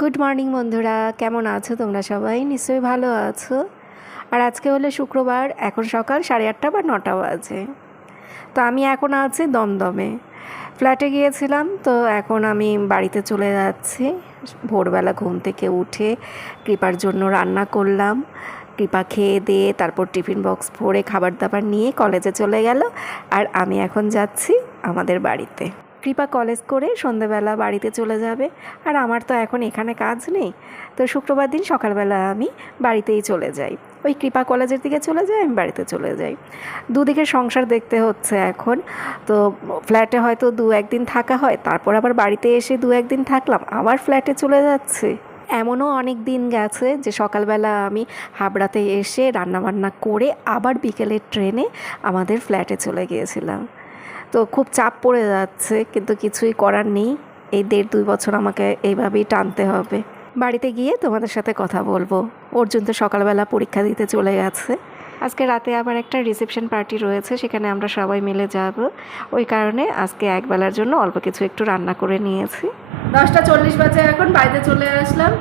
Good morning বন্ধুরা। কেমন আছো তোমরা সবাই? নিশ্চয়ই ভালো আছো। আর আজকে হলো শুক্রবার, এখন সকাল সাড়ে আটটা বা নটা বাজে। তো আমি এখন আছি দমদমে। ফ্ল্যাটে গিয়েছিলাম, তো এখন আমি বাড়িতে চলে যাচ্ছি। ভোরবেলা ঘুম থেকে উঠে কৃপার জন্য রান্না করলাম। কৃপা খেয়ে দিয়ে তারপর টিফিন বক্স ভরে খাবার দাবার নিয়ে কলেজে চলে গেল। আর আমি এখন যাচ্ছি আমাদের বাড়িতে। কৃপা কলেজ করে সন্ধেবেলা বাড়িতে চলে যাবে। আর আমার তো এখন এখানে কাজ নেই। তো শুক্রবার দিন সকালবেলা আমি বাড়িতেই চলে যাই। ওই কৃপা কলেজের দিকে চলে যাই, আমি বাড়িতে চলে যাই। দুদিকে সংসার দেখতে হচ্ছে এখন। তো ফ্ল্যাটে হয়তো দু একদিন থাকা হয়, তারপর আবার বাড়িতে এসে দু একদিন থাকলাম। আবার ফ্ল্যাটে চলে যাচ্ছে। এমনও অনেক দিন গেছে যে সকালবেলা আমি হাবড়াতে এসে রান্নাবান্না করে আবার বিকেলের ট্রেনে আমাদের ফ্ল্যাটে চলে গিয়েছিলাম। তো খুব চাপ পড়ে যাচ্ছে, কিন্তু কিছুই করার নেই। এই দেড় দুই বছর আমাকে এইভাবেই টানতে হবে। বাড়িতে গিয়ে তোমাদের সাথে কথা বলব। অর্জুন তো সকালবেলা পরীক্ষা দিতে চলে গেছে। আজকে রাতে আবার একটা রিসেপশন পার্টি রয়েছে, সেখানে আমরা সবাই মিলে যাব। ওই কারণে আজকে একবেলার জন্য অল্প কিছু একটু রান্না করে নিয়েছি। দশটা চল্লিশ বাজে এখন বাড়িতে চলে আসলাম।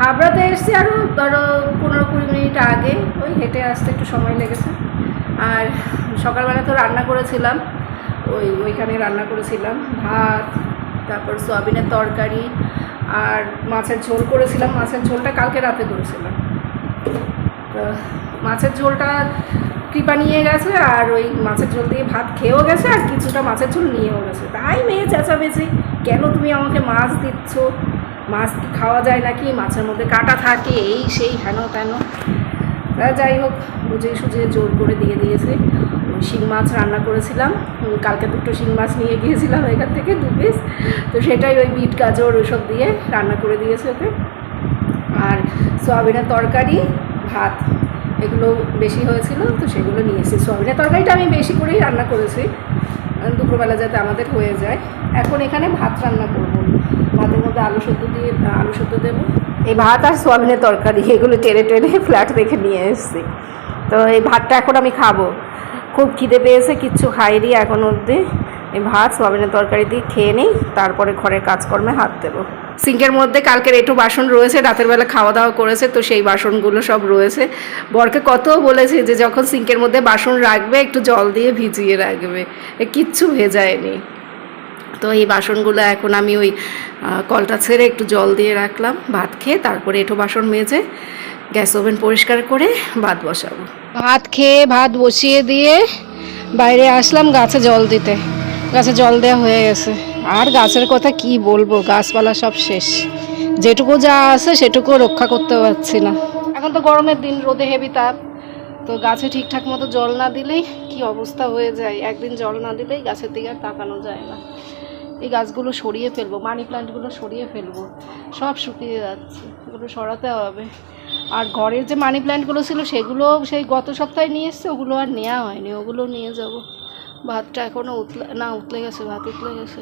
হাবড়াতে এসছি আরও ধরো পনেরো কুড়ি মিনিট আগে। ওই হেঁটে আসতে একটু সময় লেগেছে। আর সকালবেলা তো রান্না করেছিলাম। ওই ওইখানে রান্না করেছিলাম, ভাত, তারপর সয়াবিনের তরকারি আর মাছের ঝোল করেছিলাম। মাছের ঝোলটা কালকে রাতে করেছিলাম। মাছের ঝোলটা কৃপা নিয়ে গেছে আর ওই মাছের ঝোল দিয়ে ভাত খেয়েও গেছে আর কিছুটা মাছের ঝোল নিয়েও গেছে। তাই মেয়ে চেঁচামেচি, কেন তুমি আমাকে মাছ দিচ্ছ? মাছ কি খাওয়া যায় নাকি? মাছের মধ্যে কাটা থাকে, এই সেই হেন তেন। তা যাই হোক বুঝিয়ে সুঝিয়ে জোর করে দিয়ে দিয়েছে। শিং মাছ রান্না করেছিলাম। কালকে দুটো শিং মাছ নিয়ে গিয়েছিলাম এখান থেকে, দু পিস তো সেটাই ওই বিট, গাজর ওইসব দিয়ে রান্না করে দিয়েছে ওকে। আর সয়াবিনের তরকারি, ভাত, এগুলো বেশি হয়েছিল, তো সেগুলো নিয়ে এসেছি। সয়াবিনের তরকারিটা আমি বেশি করেই রান্না করেছি দুপুরবেলা যাতে আমাদের হয়ে যায়। এখন এখানে ভাত রান্না করব। ভাতের মধ্যে আলু সেদ্ধ দিয়ে, আলু সেদ্ধ দেবো। এই ভাত আর সোয়াবিনের তরকারি, এগুলো টেনে টেনে ফ্ল্যাট দেখে নিয়ে এসেছি। তো এই ভাতটা এখন আমি খাব। খুব খিদে পেয়েছে, কিচ্ছু খাইনি এখন অবধি। এই ভাত, সোয়াবিনের তরকারি দিয়ে খেয়ে নিই, তারপরে ঘরের কাজকর্মে হাত দেবো। সিঙ্কের মধ্যে কালকের একটু বাসন রয়েছে, রাতের বেলা খাওয়া দাওয়া করেছে, তো সেই বাসনগুলো সব রয়েছে। বরকে কত বলেছে যে যখন সিঙ্কের মধ্যে বাসন রাখবে, একটু জল দিয়ে ভিজিয়ে রাখবে। কিচ্ছু ভেজায়নি। তো এই বাসনগুলো এখন আমি ওই কলটা ছেড়ে একটু জল দিয়ে রাখলাম, ভাত খেয়ে তারপরে এঁটো বাসন মেজে গ্যাস ওভেন পরিষ্কার করে ভাত বসাবো। ভাত খেয়ে ভাত বসিয়ে দিয়ে বাইরে আসলাম গাছে জল দিতে। গাছে জল দেওয়া হয়ে গেছে। আর গাছের কথা কি বলব? গাছপালা সব শেষ। যেটুকু যা আছে সেটুকু রক্ষা করতে পারছি না। এখন তো গরমের দিন, রোদে হেভি তাপ। তো গাছে ঠিকঠাক মতো জল না দিলেই কি অবস্থা হয়ে যায়? একদিন জল না দিলেই গাছের দিকে আর তাকানো যায় না। এই গাছগুলো সরিয়ে ফেলব, মানি প্লান্টগুলো সরিয়ে ফেলব। সব শুকিয়ে যাচ্ছে। এগুলো সরাতে হবে। আর ঘরের যে মানি প্ল্যান্টগুলো ছিল, সেগুলো সেই গত সপ্তাহে নিয়ে এসছে, ওগুলো আর নেওয়া হয়নি, ওগুলো নিয়ে যাব। ভাতটা এখনও উতলে, না, উতলে গেছে, ভাত উতলে গেছে।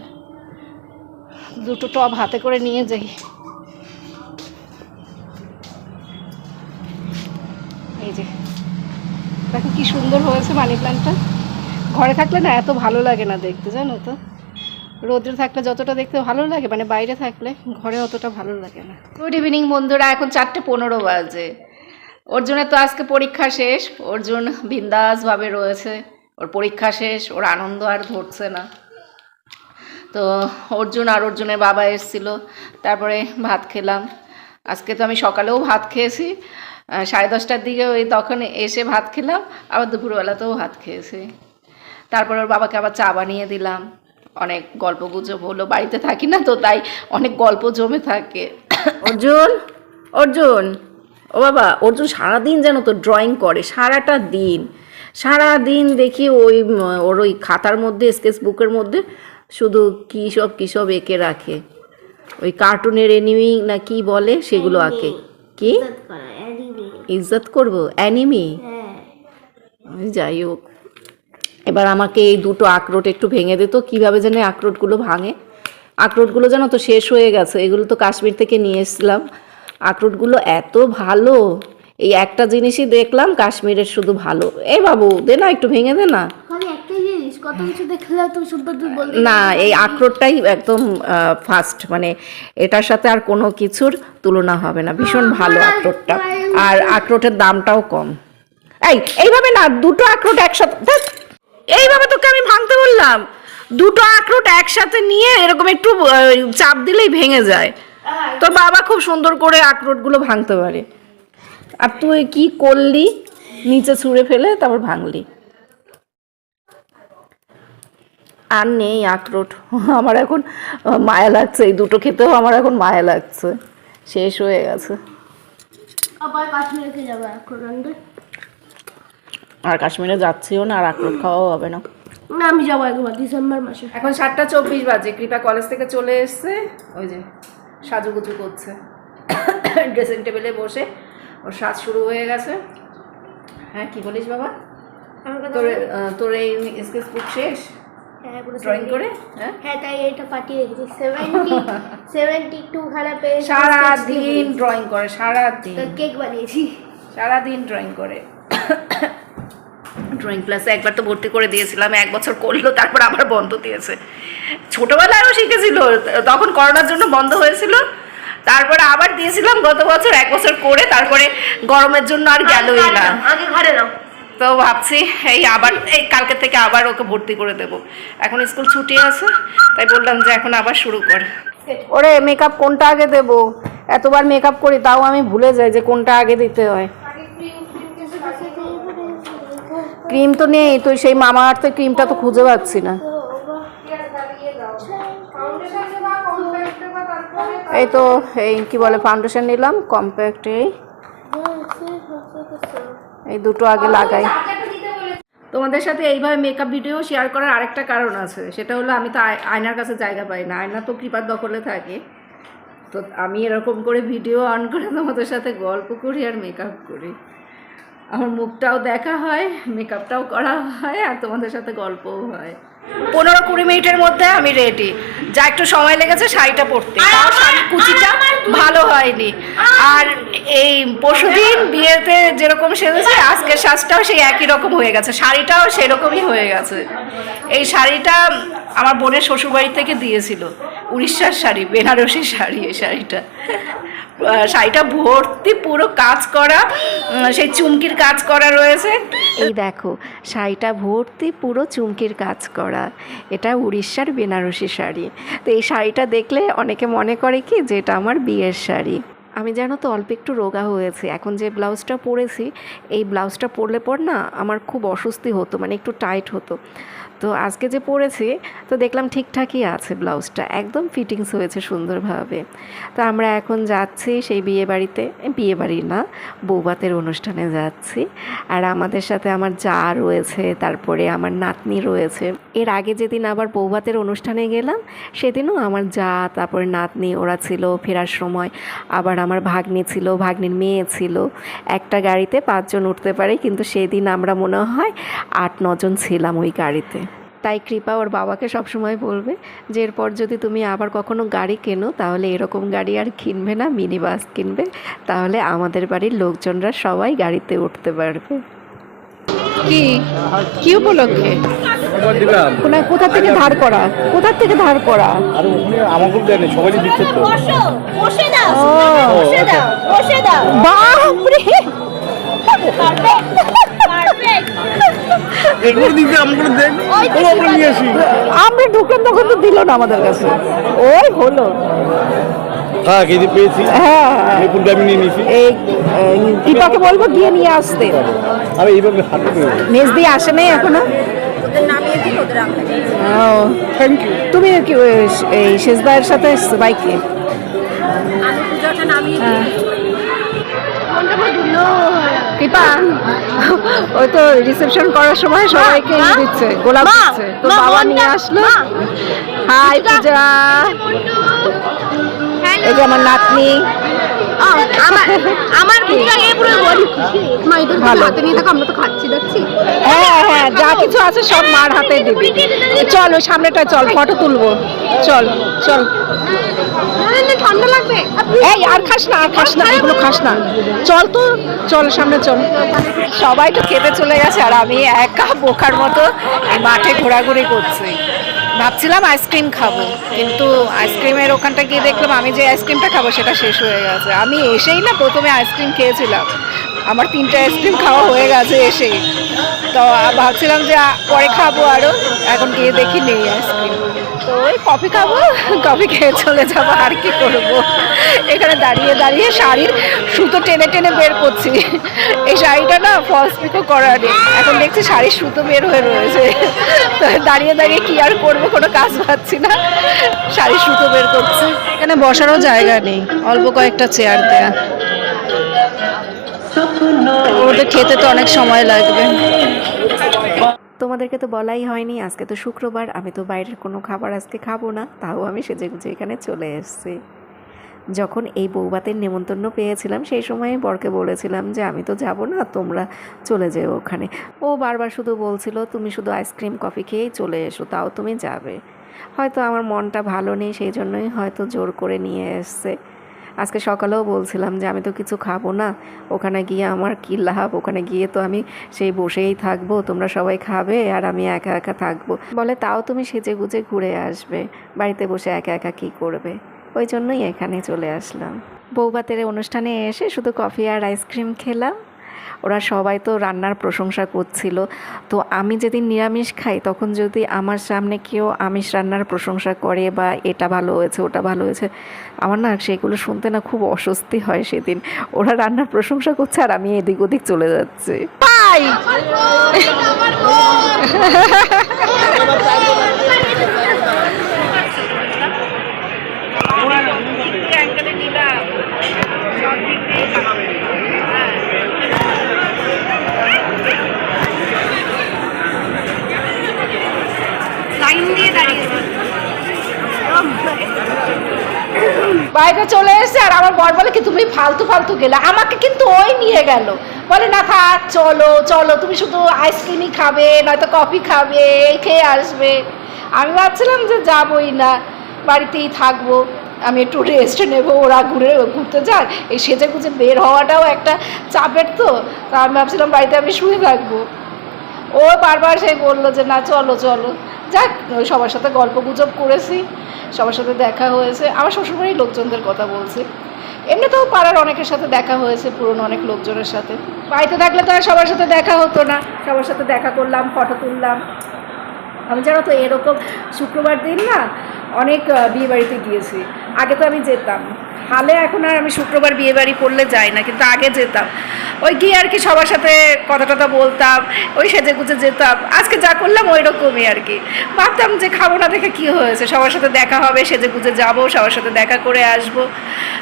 দুটো টব হাতে করে নিয়ে যাই। এই যে, দেখো কি সুন্দর হয়েছে মানি প্ল্যান্টটা ঘরে থাকলে না এত ভালো লাগে না দেখতে, জানো তো? রোদ্রে থাকলে যতটা দেখতে ভালো লাগে মানে বাইরে থাকলে ঘরে অতটা ভালো লাগে না। গুড ইভিনিং বন্ধুরা, এখন চারটে পনেরো বাজে। অর্জুনের তো আজকে পরীক্ষা শেষ, অর্জুন বিন্দাসভাবে রয়েছে। ওর পরীক্ষা শেষ, ওর আনন্দ আর ধরছে না। তো অর্জুন আর অর্জুনের বাবা এসেছিল, তারপরে ভাত খেলাম। আজকে তো আমি সকালেও ভাত খেয়েছি সাড়ে দশটার দিকে ওই তখন এসে ভাত খেলাম, আবার দুপুরবেলাতেও ভাত খেয়েছি। তারপর ওর বাবাকে আবার চা বানিয়ে দিলাম। অনেক গল্প গুজব হলো বাড়িতে থাকি না তো তাই অনেক গল্প জমে থাকে। অর্জুন অর্জুন ও বাবা অর্জুন সারাদিন যেন তো ড্রয়িং করে সারাটা দিন। সারা দিন দেখি ওই ওর ওই খাতার মধ্যে স্কেচ বুকের মধ্যে শুধু কী সব কী সব এঁকে রাখে। ওই কার্টুনের এনিমি না কি বলে সেগুলো আঁকে। কি? ইজ্জত করব? অ্যানিমি যাই হোক। এবার আমাকে এই দুটো আখরোট একটু ভেঙে দিত কীভাবে যেন আখরোটগুলো ভাঙে। আখরোটগুলো যেন তো শেষ হয়ে গেছে এগুলো তো কাশ্মীর থেকে নিয়ে এসেছিলাম। আখরোটগুলো এত ভালো এই একটা জিনিসই দেখলাম কাশ্মীরের শুধু ভালো। এ বাবু দে না একটু ভেঙে দে না। না এই আখরোটটাই একদম ফার্স্ট মানে এটার সাথে আর কোনো কিছুর তুলনা হবে না ভীষণ ভালো আখরোটটা। আর আখরোটের দামটাও কম। এই এইভাবে না দুটো আখরোট একসাথে এইভাবে তোকে আমি ভাঙতে বললাম। দুটো আখরোট একসাথে নিয়ে এরকম একটু চাপ দিলেই ভেঙে যায়। তো বাবা খুব সুন্দর করে আখরোটগুলো ভাঙতে পারে। আর তুই কি করলি? নিচে ছুঁড়ে ফেলে তারপর ভাঙলি। আর নেই আখরোট। আমার এখন মায়া লাগছে। এই দুটো খেতেও আমার এখন মায়া লাগছে। শেষ হয়ে গেছে। আবার কাশ্মীরকে যাবে রান্না আর কাশ্মীরে যাচ্ছিও না আর আখরোট খাওয়াও হবে না। না আমি যাব একবার ডিসেম্বর মাসে। এখন সাতটা চব্বিশ বাজে কৃপা কলেজ থেকে চলে এসছে। ওই যে সাজুগুজু করছে। ড্রেসিং টেবিলে বসে ওর সাজ শুরু হয়ে গেছে। হ্যাঁ কি বলিস বাবা? তোর তোর এই স্কেচ বুক শেষ? হ্যাঁ ড্রয়িং করে? হ্যাঁ? হ্যাঁ তাই এটা পাঠিয়ে রেখেছি সেভেন্টি সেভেন্টি টু খারাপ পেয়েছি সারা দিন ড্রয়িং করে সারা কেক বানিয়েছি। সারাদিন ড্রয়িং করে। ড্রয়িং ক্লাসে একবার তো ভর্তি করে দিয়েছিলাম এক বছর করল তারপর আবার বন্ধ দিয়েছে। ছোটবেলায়ও শিখেছিল তখন করোনার জন্য বন্ধ হয়েছিল তারপরে আবার দিয়েছিলাম গত বছর এক বছর করে তারপরে গরমের জন্য আর গেলই না। আগে ঘরে নাও। তো ভাবছি এই আবার এই কালকে থেকে আবার ওকে ভর্তি করে দেব। এখন স্কুল ছুটি আছে তাই বললাম যে এখন আবার শুরু কর। ওরে মেকআপ কোনটা আগে দেব? এতবার মেকআপ করি তাও আমি ভুলে যাই যে কোনটা আগে দিতে হয়। ক্রিম তো নেই তুই সেই মামা আর্থের ক্রিমটা তো খুঁজে পাচ্ছি না। এই তো, এই কি বলে ফাউন্ডেশন নিলাম কম্প্যাক্ট এই। এই দুটো আগে লাগাই। তোমাদের সাথে এইভাবে মেকআপ ভিডিও শেয়ার করার আরেকটা কারণ আছে, সেটা হলো আমি তো আয়- আয়নার কাছে জায়গা পাই না, আয়না তো কৃপার দখলে থাকে। তো আমি এরকম করে ভিডিও অন করে তোমাদের সাথে গল্প করি আর মেকআপ করি। আমার মুখটাও দেখা হয় মেকআপটাও করা হয় আর তোমাদের সাথে গল্পও হয়। পনেরো কুড়ি মিনিটের মধ্যে আমি রেডি যা একটু সময় লেগেছে শাড়িটা পরতে। তাও কুচিটা ভালো হয়নি। আর এই পরশুদিন বিয়েতে যেরকম সেজেছে আজকের সাজটাও সেই একই রকম হয়ে গেছে। শাড়িটাও সেরকমই হয়ে গেছে। এই শাড়িটা আমার বোনের শ্বশুরবাড়ি থেকে দিয়েছিল। উড়িষ্যার শাড়ি, বেনারসি শাড়ি এই শাড়িটা। শাড়িটা ভর্তি, পুরো কাজ করা সেই চুমকির কাজ করা রয়েছে। এই দেখো, শাড়িটা ভর্তি, পুরো চুমকির কাজ করা। এটা উড়িষ্যার বেনারসি শাড়ি। তো এই শাড়িটা দেখলে অনেকে মনে করে কি যে এটা আমার বিয়ের শাড়ি। আমি জানো তো, অল্প একটু রোগা হয়েছে। এখন যে ব্লাউজটা পরেছি, এই ব্লাউজটা পরলে পর না আমার খুব অস্বস্তি হতো মানে একটু টাইট হতো। তো আজকে যে পরেছি, তো দেখলাম ঠিকঠাকই আছে ব্লাউজটা। একদম ফিটিংস হয়েছে সুন্দরভাবে। তো আমরা এখন যাচ্ছি সেই বিয়ে বাড়িতে। বিয়ে বাড়ি না বৌভাতের অনুষ্ঠানে যাচ্ছি। আর আমাদের সাথে আমার যা রয়েছে, তারপরে আমার নাতনি রয়েছে। এর আগে যেদিন আবার বৌভাতের অনুষ্ঠানে গেলাম, সেদিনও আমার যা, তারপরে নাতনি, ওরা ছিল ফেরার সময়। আবার আমার ভাগ্নি ছিল, ভাগ্নির মেয়ে ছিল। একটা গাড়িতে পাঁচজন উঠতে পারে, কিন্তু সেদিন আমরা মনে হয় আট, নজন ছিলাম ওই গাড়িতে। তাই কৃপা ওর বাবাকে সবসময় বলবে যে এরপর যদি তুমি আবার কখনো গাড়ি কেনো তাহলে এরকম গাড়ি আর কিনবে না মিনি বাস কিনবে। তাহলে আমাদের বাড়ির লোকজনরা সবাই গাড়িতে উঠতে পারবে। কি? কি উপলক্ষে? কোথা থেকে ধার করা? কোথা থেকে ধার করা? আর ওখানে আমাকে দেয়নি সবাই দিচ্ছে তো। বসো বসে দাও ও বসে দাও বসে দাও। বাপরে! পারফেক্ট পারফেক্ট এগুলো দিচ্ছে আমাকে দেন ও আমরা নিয়ে আসি। আমরা ঢুকলাম তখন তো দিল না আমাদের কাছে। ওই হলো। হ্যাঁ কেজি পেয়েছি। হ্যাঁ। এই ফুলটা আমি নিয়ে নিয়েছি এই এই, কৃপাকে বলব গিয়ে নিয়ে আসতে। আরে এইভাবে পেয়ে মেজ দিয়ে আসে নাই এখনও? ও থ্যাংক ইউ তুমি কি এই শেষদায়ের সাথে এসছো বাইকে কৃপা। ওই তো রিসেপশন করার সময় সবাইকে ইয়ে দিচ্ছে গোলাপ দিচ্ছে। তো বাবা নিয়ে আসলো। হাই পূজা। এই যে আমার নাতনি। আমার আমার বুকটা পুরো বডি মা এটা ভালো। হাতে নিয়ে থাকো আমরা তো খাচ্ছি দেখছি হ্যাঁ হ্যাঁ যা কিছু আছে সব মার হাতে দিবি। চল ওই সামনেটা চল ফটো তুলবো। চল চল। ঠান্ডা লাগবে? এই আর খাস না আর খাস না এগুলো খাস না। চল তো চল সামনে চল। সবাই তো খেতে চলে গেছে আর আমি একা বোকার মতো মাঠে ঘোরাঘুরি করছি। ভাবছিলাম আইসক্রিম খাব কিন্তু আইসক্রিমের ওখানটা গিয়ে দেখলাম আমি যে আইসক্রিমটা খাব সেটা শেষ হয়ে গেছে। আমি এসেই না প্রথমে আইসক্রিম খেয়েছিলাম। আমার তিনটে আইসক্রিম খাওয়া হয়ে গেছে এসেই। তো ভাবছিলাম যে পরে খাব আরও এখন গিয়ে দেখি নেই আইসক্রিম। ওই কফি খাব, কফি খেয়ে চলে যাব, আর কি করব? এখানে দাঁড়িয়ে দাঁড়িয়ে শাড়ির সুতো টেনে টেনে বের করছি। এই শাড়িটা না ফলস পিকো করা নেই। এখন দেখছি শাড়ির সুতো বের হয়ে রয়েছে। তো দাঁড়িয়ে দাঁড়িয়ে কি আর করব, কোনো কাজ পাচ্ছি না। শাড়ির সুতো বের করছি। এখানে বসারও জায়গা নেই। অল্প কয়েকটা চেয়ার দেয়া। ওদের খেতে তো অনেক সময় লাগবে। তোমাদেরকে তো বলাই হয়নি, আজকে তো শুক্রবার, আমি তো বাইরের কোনো খাবার আজকে খাব না, তাও আমি সেজে গুজে এখানে চলে এসেছি। যখন এই বৌবাতের নেমন্তন্ন পেয়েছিলাম, সেই সময় বরকে বলেছিলাম যে, আমি তো যাব না, তোমরা চলে যেও ওখানে। ও বারবার শুধু বলছিল, তুমি শুধু আইসক্রিম, কফি খেয়েই চলে এসো, তাও তুমি যাবে। হয়তো আমার মনটা ভালো নেই, সেই জন্যই হয়তো জোর করে নিয়ে এসছে। আজকে সকালেও বলছিলাম যে আমি তো কিছু খাব না, ওখানে গিয়ে আমার কী লাভ? ওখানে গিয়ে তো আমি সেই বসেই থাকব, তোমরা সবাই খাবে আর আমি একা একা থাকব। বলে, তাও তুমি সেজে গুজে ঘুরে আসবে, বাড়িতে বসে একা একা কী করবে? ওই জন্যই এখানে চলে আসলাম। বৌবাতের অনুষ্ঠানে এসে শুধু কফি আর আইসক্রিম খেলাম। ওরা সবাই তো রান্নার প্রশংসা করছিল। তো আমি যেদিন নিরামিষ খাই তখন যদি আমার সামনে কেউ আমিষ রান্নার প্রশংসা করে বা এটা ভালো হয়েছে ওটা ভালো হয়েছে আমার না সেগুলো শুনতে না খুব অস্বস্তি হয় সেদিন। ওরা রান্নার প্রশংসা করছে আর আমি এদিক ওদিক চলে যাচ্ছি। পাই লাইন দিয়ে দাঁড়িয়ে বাইরে চলে এসে আর আমার বর বলে কি, তুমি ফালতু ফালতু গেলে। আমাকে কিন্তু ওই নিয়ে গেল। বলে, না থাক, চলো চলো, তুমি শুধু আইসক্রিমই খাবে, নয়তো কফি খাবে, এই খেয়ে আসবে। আমি ভাবছিলাম যে যাবই না, বাড়িতেই থাকব, আমি একটু রেস্ট নেব, ওরা ঘুরে, ঘুরতে যাক এই সেজে গুজে বের হওয়াটাও একটা চাপের তো, তা আমি ভাবছিলাম বাড়িতে আমি শুয়ে থাকব। ও বারবার সেই বলল যে, না, চলো চলো। যাক সবার সাথে গল্প গুজব করেছি। সবার সাথে দেখা হয়েছে। আমার শ্বশুরবাড়ির লোকজনদের কথা বলছি। এমনিতেও পাড়ার অনেকের সাথে দেখা হয়েছে, পুরনো অনেক লোকজনের সাথে। বাড়িতে থাকলে তো আর সবার সাথে দেখা হতো না। সবার সাথে দেখা করলাম, ফটো তুললাম। আমি জানো তো, এরকম শুক্রবার দিন না অনেক বিয়ে বাড়িতে গিয়েছি। আগে তো আমি যেতাম। হালে এখন আর আমি শুক্রবার বিয়ে বাড়ি করলে যাই না, কিন্তু আগে যেতাম। ওই গিয়ে আর কি সবার সাথে কথা টথা বলতাম, ওই সেজে গুজে যেতাম। আজকে যা করলাম ওই রকমই আর কি। ভাবতাম যে খাব না দেখে কী হয়েছে, সবার সাথে দেখা হবে, সেজে গুজে যাব, সবার সাথে দেখা করে আসব।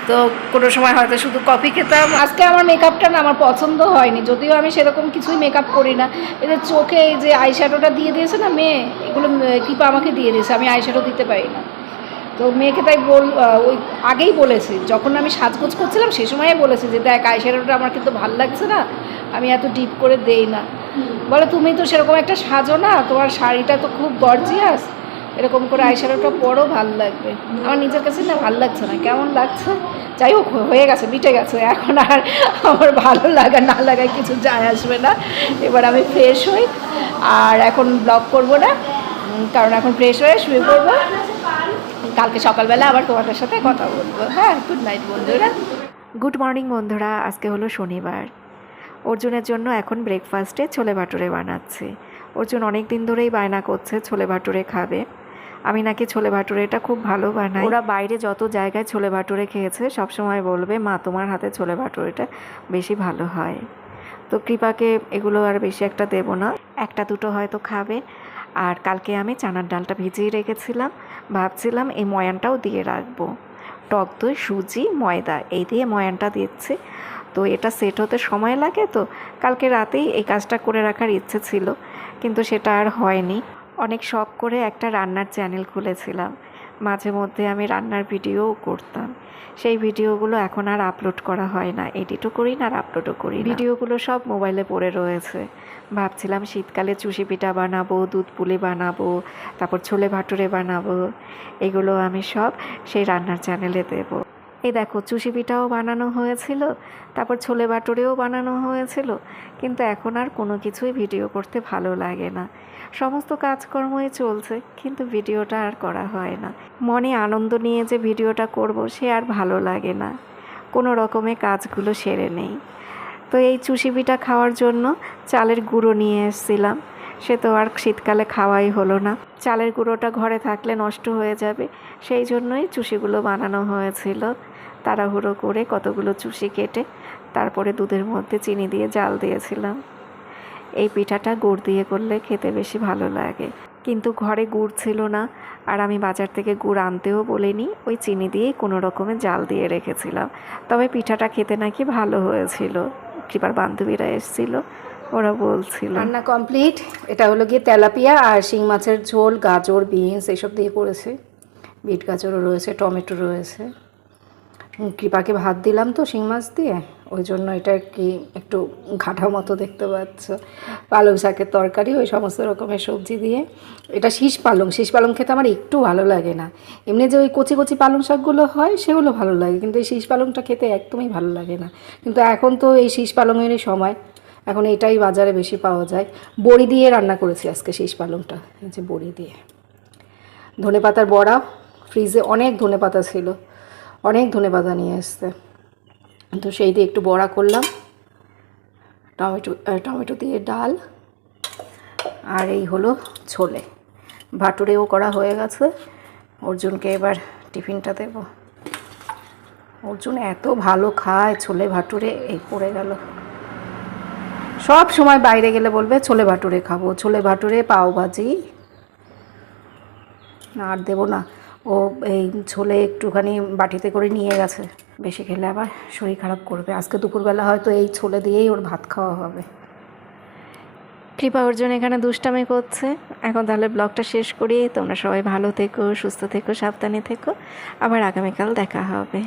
তো কোনো সময় হয়তো শুধু কফি খেতাম। আজকে আমার মেকআপটা না আমার পছন্দ হয়নি, যদিও আমি সেরকম কিছুই মেকআপ করি না। এদের চোখে এই যে আইশ্যাডোটা দিয়ে দিয়েছে না মেয়ে, এগুলো কিপা আমাকে দিয়ে দিয়েছে, আমি আইশ্যাডো দিতে পারি না। তো মেয়েকে তাই বল ওই আগেই বলেছি। যখন আমি সাজগোজ করছিলাম, সে সময় বলেছি যে, দেখ আইশ্যাডোটা আমার কিন্তু ভালো লাগছে না। আমি এত ডিপ করে দেই না। বলে, তুমি তো সেরকম একটা সাজো না। তোমার শাড়িটা তো খুব গর্জিয়াস এরকম করে আইশ্যাডোটা পরও ভালো লাগবে। আমার নিজের কাছে না ভালো লাগছে না। কেমন লাগছে? যাই হোক, হয়ে গেছে, মিটে গেছে। এখন আর আমার ভালো লাগা, না লাগায় কিছু যায় আসবে না। এবার আমি ফ্রেশ হই। আর এখন ব্লগ করব না। কারণ এখন ফ্রেশ হয়ে শুয়ে পড়ব। কালকে সকালবেলা আবার তোমাদের সাথে কথা বলব। হ্যাঁ গুড নাইট বন্ধুরা। গুড মর্নিং বন্ধুরা, আজকে হলো শনিবার। অর্জুনের জন্য এখন ব্রেকফাস্টে ছোলে ভাটুরে বানাচ্ছি। অর্জুন অনেক দিন ধরেই বায়না করছে ছোলে ভাটুরে খাবে। আমি নাকি ছোলে ভাটুরেটা খুব ভালো বানাই। ওরা বাইরে যত জায়গায় ছোলে ভাটুরে খেয়েছে, সবসময় বলবে, মা, তোমার হাতে ছোলে ভাটুরেটা বেশি ভালো হয়। তো কৃপাকে এগুলো আর বেশি একটা দেবো না। একটা দুটো হয়তো খাবে। আর কালকে আমি চানার ডালটা ভিজিয়ে রেখেছিলাম। ভাবছিলাম এই ময়ানটাও দিয়ে রাখব। টক দই, সুজি, ময়দা, এই দিয়ে ময়ানটা দিচ্ছে। তো এটা সেট হতে সময় লাগে তো, কালকে রাতেই এই কাজটা করে রাখার ইচ্ছে ছিল, কিন্তু সেটা আর হয়নি। অনেক শখ করে একটা রান্নার চ্যানেল খুলেছিলাম। মাঝে মধ্যে আমি রান্নার ভিডিওও করতাম। সেই ভিডিওগুলো এখন আর আপলোড করা হয় না। এডিটও করি না আর আপলোডও করি ভিডিওগুলো সব মোবাইলে পড়ে রয়েছে। ভাবছিলাম শীতকালে চুষি পিঠা বানাবো, দুধ পুলি বানাবো, তারপর ছোলে ভাটুরে বানাবো। এগুলো আমি সব সেই রান্নার চ্যানেলে দেব। এই দেখো, চুষি পিঠাও বানানো হয়েছিল, তারপর ছোলে বাটুরেও বানানো হয়েছিল, কিন্তু এখন আর কোনো কিছুই ভিডিও করতে ভালো লাগে না। সমস্ত কাজকর্মই চলছে, কিন্তু ভিডিওটা আর করা হয় না। মনে আনন্দ নিয়ে যে ভিডিওটা করব, সে আর ভালো লাগে না। কোনো রকমে কাজগুলো সেরে নেই। তো এই চুষি পিঠা খাওয়ার জন্য চালের গুঁড়ো নিয়ে এসেছিলাম। সে তো আর শীতকালে খাওয়াই হলো না। চালের গুঁড়োটা ঘরে থাকলে নষ্ট হয়ে যাবে। সেই জন্যই চুষিগুলো বানানো হয়েছিল। তাড়াহুড়ো করে কতগুলো চুষি কেটে, তারপরে দুধের মধ্যে চিনি দিয়ে জাল দিয়েছিলাম। এই পিঠাটা গুড় দিয়ে করলে খেতে বেশি ভালো লাগে। কিন্তু ঘরে গুড় ছিল না, আর আমি বাজার থেকে গুড় আনতেও বলিনি, ওই চিনি দিয়েই কোনো রকমে জাল দিয়ে রেখেছিলাম। তবে পিঠাটা খেতে নাকি ভালো হয়েছিল। কৃপার বান্ধবীরা এসেছিল, ওরা বলছিল। রান্না কমপ্লিট, এটা হলো গিয়ে তেলাপিয়া আর শিং মাছের ঝোল, গাজর, বিনস এইসব দিয়ে করেছে। বিট গাজরও রয়েছে, টমেটো রয়েছে। কৃপাকে ভাত দিলাম তো শিং মাছ দিয়ে। ওই জন্য এটা কি একটু ঘাটা মতো দেখতে পাচ্ছ। পালং শাকের তরকারি, ওই সমস্ত রকমের সবজি দিয়ে। এটা শীষ পালং শীষ পালং খেতে আমার একটু ভালো লাগে না। এমনি যে ওই কচি কচি পালং শাকগুলো হয়, সেগুলো ভালো লাগে, কিন্তু এই শীষ পালংটা খেতে একদমই ভালো লাগে না। কিন্তু এখন তো এই শীষ পালংয়েরই সময়। এখন এটাই বাজারে বেশি পাওয়া যায়। বড়ি দিয়ে রান্না করেছি আজকে শীষ পালংটা যে বড়ি দিয়ে। ধনে পাতার বড়া, ফ্রিজে অনেক ধনে পাতা ছিল। অনেক ধনে পাতা নিয়ে এসছে তো সেই দিয়ে একটু বড়া করলাম। টমেটো টমেটো দিয়ে ডাল আর এই হলো ছোলে। ভাটুরেও করা হয়ে গেছে। অর্জুনকে এবার টিফিনটা দেব। অর্জুন এত ভালো খায় ছোলে ভাটুরে এই পড়ে গেল। সব সময় বাইরে গেলে বলবে, ছোলে ভাটুরে খাব, ছোলে ভাটুরে পাও ভাজি। আর দেবো না। ও এই ছোলে একটুখানি বাটিতে করে নিয়ে গেছে। বেশি খেলে আবার শরীর খারাপ করবে। আজকে দুপুরবেলা হয়তো এই ছোলে দিয়েই ওর ভাত খাওয়া হবে। কৃপা অর্জুন এখানে দুষ্টামি করছে। এখন তাহলে ব্লগটা শেষ করি। তোমরা সবাই ভালো থেকো, সুস্থ থেকো, সাবধানে থেকো। আবার আগামীকাল দেখা হবে।